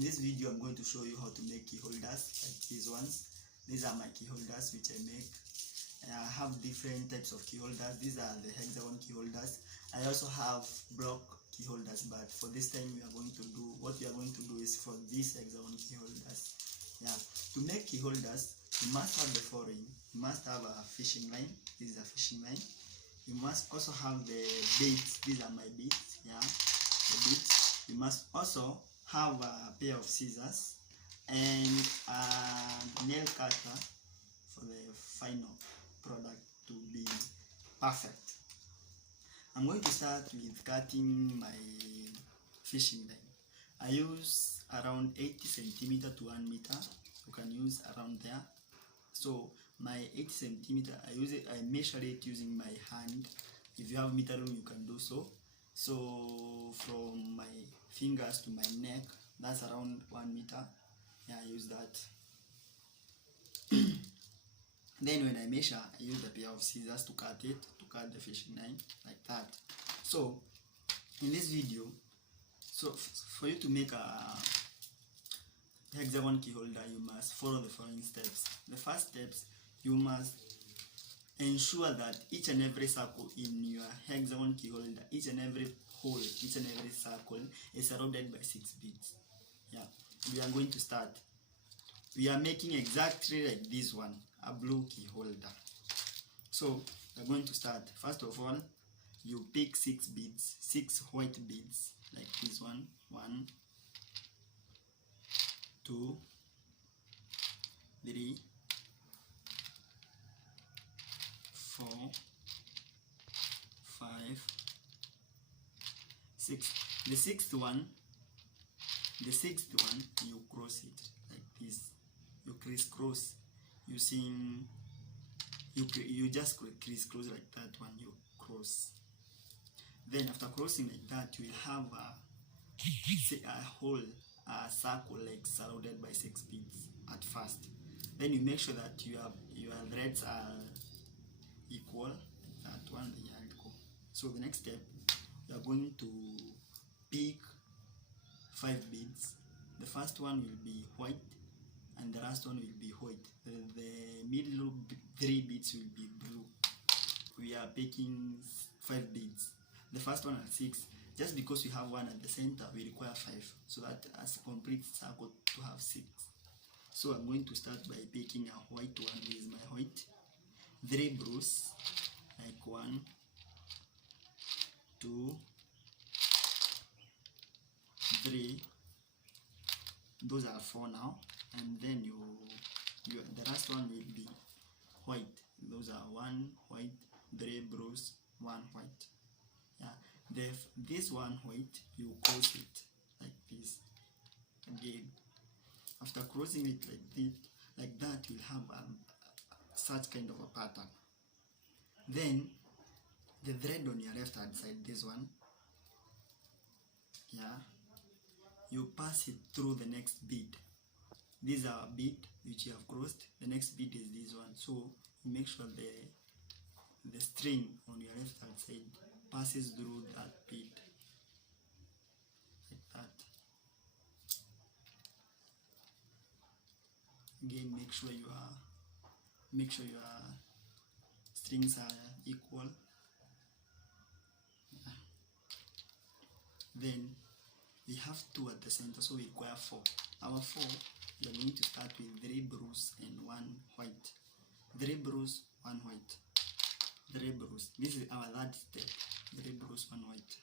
In this video, I'm going to show you how to make key holders like these ones. These are my key holders which I make. I have different types of key holders. These are the hexagon key holders. I also have block key holders, but for this time we are going to do is for these hexagon key holders. Yeah, to make key holders, you must have the following. You must have a fishing line. This is a fishing line. You must also have the beads. These are my beads. Yeah, the beads. You must also have a pair of scissors and a nail cutter for the final product to be perfect. I'm going to start with cutting my fishing line. I use around 80 centimeter to 1 meter. You can use around there. So my 80 centimeter, I measure it using my hand. If you have meter room, you can do so. So from my fingers to my neck, that's around 1 meter. Yeah, I use that. Then when I measure, I use the pair of scissors to cut the fishing line like that. So in this video, for you to make a hexagon key holder, you must follow the following steps. The first steps, you must ensure that each and every circle in your hexagon key holder, each and every hole, each and every circle is surrounded by 6 beads. Yeah, we are going to start. We are making exactly like this one, a blue key holder. So we are going to start. First of all, you pick 6 beads, 6 white beads, like this one. 1, 2, 3, 4, 5, 6. The sixth one, you cross it like this. You crisscross using, you just crisscross like that one, you cross. Then after crossing like that, you will have a hole, a circle like surrounded by 6 beads at first. Then you make sure that your threads are equal, like that one, they are equal. So the next step, you are going to pick 5 beads. The first one will be white and the last one will be white. The middle 3 beads will be blue. We are picking 5 beads. The first one at 6. Just because we have one at the center, we require 5, so that as a complete circle to have 6. So I'm going to start by picking a white one. This is my white. 3 blues, like 1, 2, 3. Those are 4 now, and then the last one will be white. Those are 1 white, 3 blues, 1 white. Yeah, this one white, you cross it like this again. After crossing it like that, you'll have such kind of a pattern. Then the thread on your left hand side, this one, yeah, you pass it through the next bead. These are a bead which you have crossed. The next bead is this one. So you make sure the string on your left hand side passes through that bead like that. Again, make sure your strings are equal. Yeah. Then we have 2 at the center, so we require 4. Our 4, we are going to start with 3 blues and 1 white. 3 blues, 1 white. 3 blues. This is our third step. 3 blues, 1 white.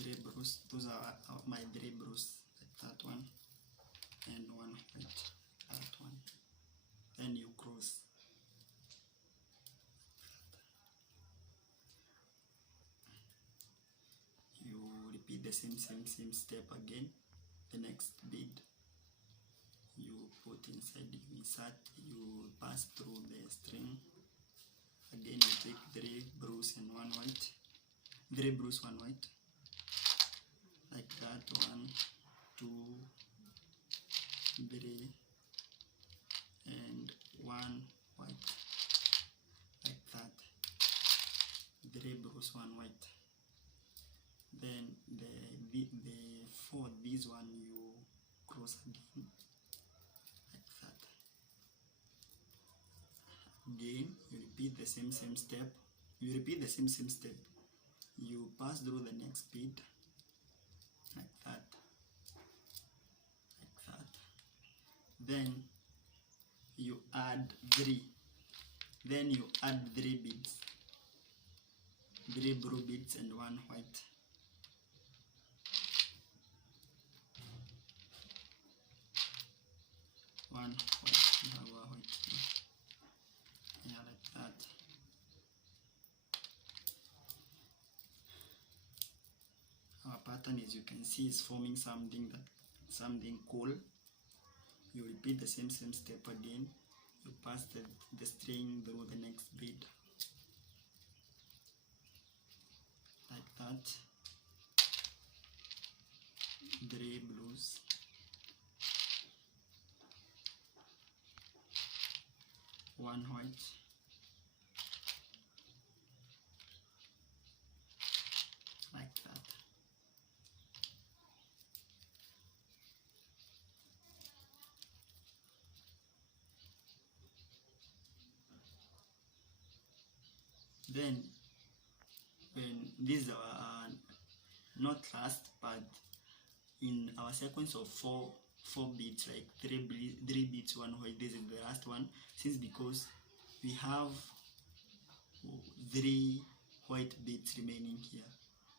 3 blues. Those are my 3 blues, like that one, and 1 white, that one. Then you cross. You repeat the same step again. The next bead you put inside, you insert, you pass through the string. Again, you take 3 blues and 1 white. 3 blues, 1 white. Like that, 1, 2, 3, and 1 white. 3 blues, 1 white. Then for this one you cross again like that. Again you repeat the same step. You pass through the next bead like that. Then you add 3. Then you add 3 beads, 3 blue beads and 1 white. One white, we have a white here. Yeah, like that. Our pattern, as you can see, is forming something cool. You repeat the same step again. You pass the string through the next bead like that. 3 blues, 1 white, like that. Then when this is our not last, but in our sequence of four beats, like 3 beats, 1 white, this is the last one, since because we have 3 white beats remaining here.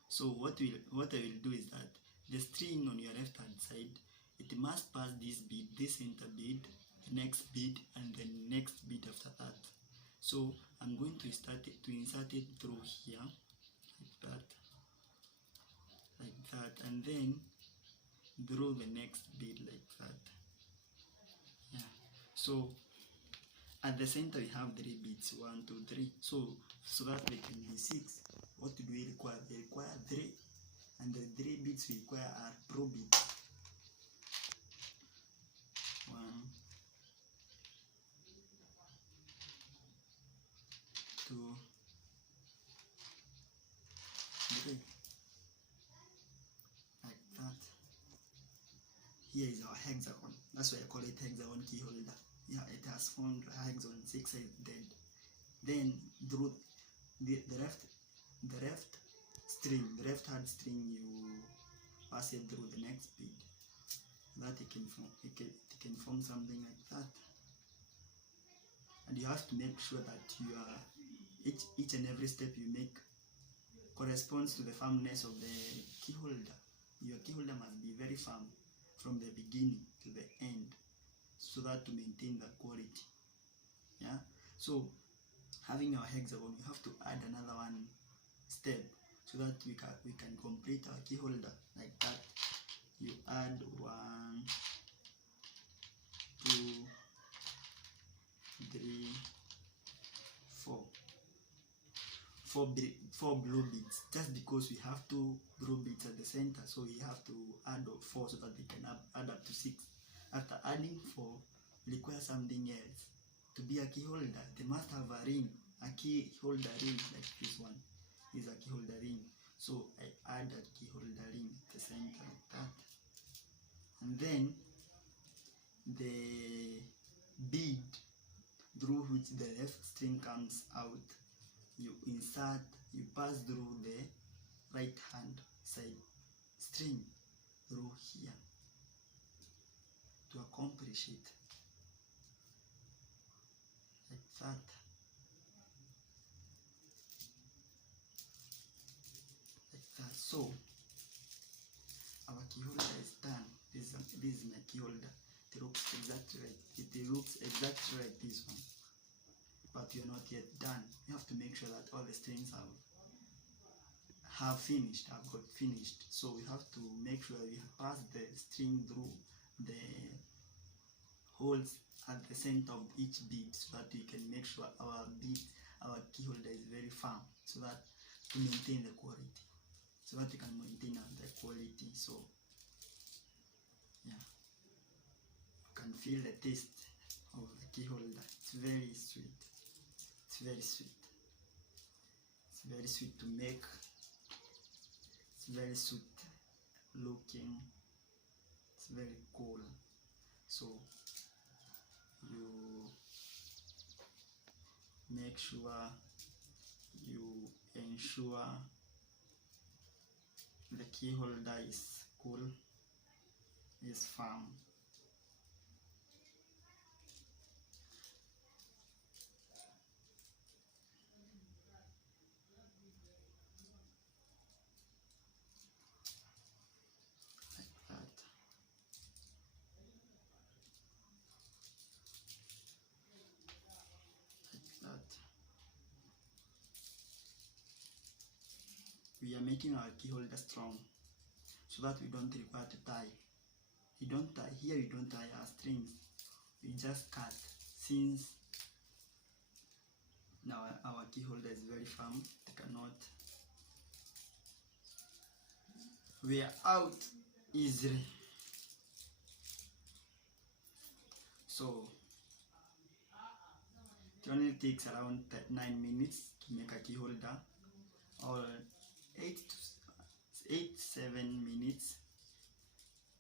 So what I will do is that the string on your left hand side, it must pass this bead, this center bead, the next bead, and the next bead after that. So I'm going to insert it through here like that, and then through the next bead like that. Yeah. So at the center we have 3 beads, 1, 2, 3. So that they can be 6. What do we require? We require 3, and the 3 beads we require are pro beads. 1, 2, 3. Like that. Here is our hexagon. That's why I call it hexagon key holder. Yeah, it has formed a hexagon 6-sided. Then through the left hand string, you pass it through the next bead. That it can form something like that. And you have to make sure that you are each and every step you make corresponds to the firmness of the key holder. Your key holder must be very firm from the beginning to the end, so that to maintain the quality. Yeah. So having our hexagon, we have to add another one step so that we can complete our key holder like that. You add 1, 2, 3, 4. 4 blue beads, just because we have 2 blue beads at the center, so we have to add 4 so that we can add up to 6. After adding 4, we require something else. To be a key holder, they must have a ring, a key holder ring, like this one is a key holder ring. So I add a key holder ring at the center like that, and then the bead through which the left string comes out, you pass through the right hand side string through here to accomplish it like that. So our key holder is done. This is my key holder. It looks exactly right. It looks exactly like this one, but you're not yet done. You have to make sure that all the strings have got finished. So we have to make sure we pass the string through the holes at the center of each bead, so that we can make sure our key holder is very firm, so that to maintain the quality, so that we can maintain the quality. So yeah, you can feel the taste of the key holder. It's very sweet. It's very sweet. It's very sweet to make. It's very sweet looking. It's very cool. So you make sure you ensure the key holder is cool, is firm. We are making our key holder strong so that we don't require to tie. You don't tie here, you don't tie our strings, we just cut. Since now our key holder is very firm, it cannot wear out easily. So it only takes around 9 minutes to make a key holder, or 7 minutes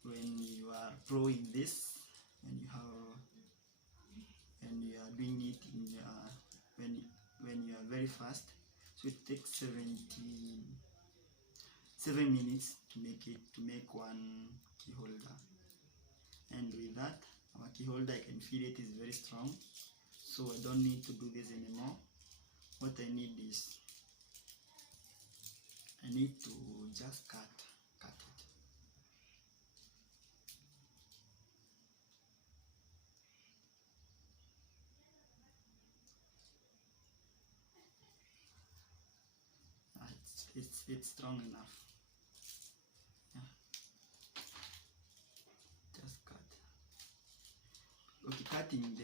when you are pro in this, when you are doing it in when you are very fast. So it takes 7 minutes to make one key holder. And with that, our key holder, I can feel it is very strong, so I don't need to do this anymore. What I need is I need to just cut it. It's strong enough. Yeah. Just cut. Okay, cutting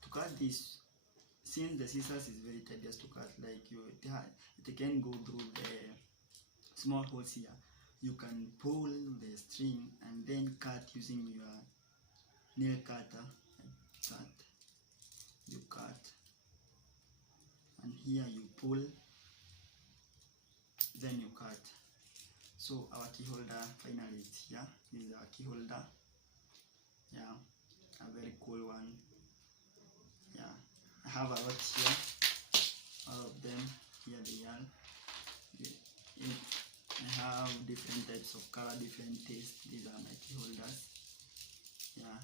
to cut this, since the scissors is very tedious to cut, like it can go through the small holes here. You can pull the string and then cut using your nail cutter. Like that. You cut, and here you pull, then you cut. So our key holder finally is here. This is our key holder. Yeah, a very cool one. Yeah, I have a lot here, all of them. Here they are. I have different types of color, different taste. These are my key holders. Yeah,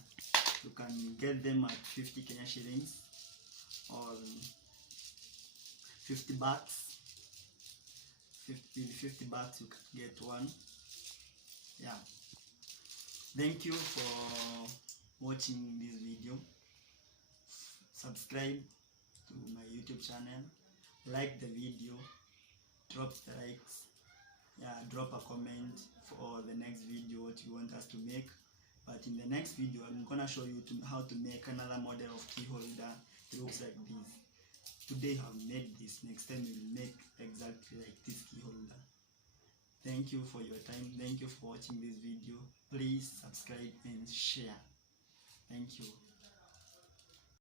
you can get them at 50 Kenya shillings or 50 bucks. 50 bucks you can get one. Yeah, thank you for watching this video. Subscribe to my YouTube channel, like the video, drop the likes. Yeah, drop a comment for the next video what you want us to make. But in the next video, I'm gonna show you how to make another model of key holder. It looks like this. Today I've made this. Next time we'll make exactly like this key holder. Thank you for your time. Thank you for watching this video. Please subscribe and share. Thank you.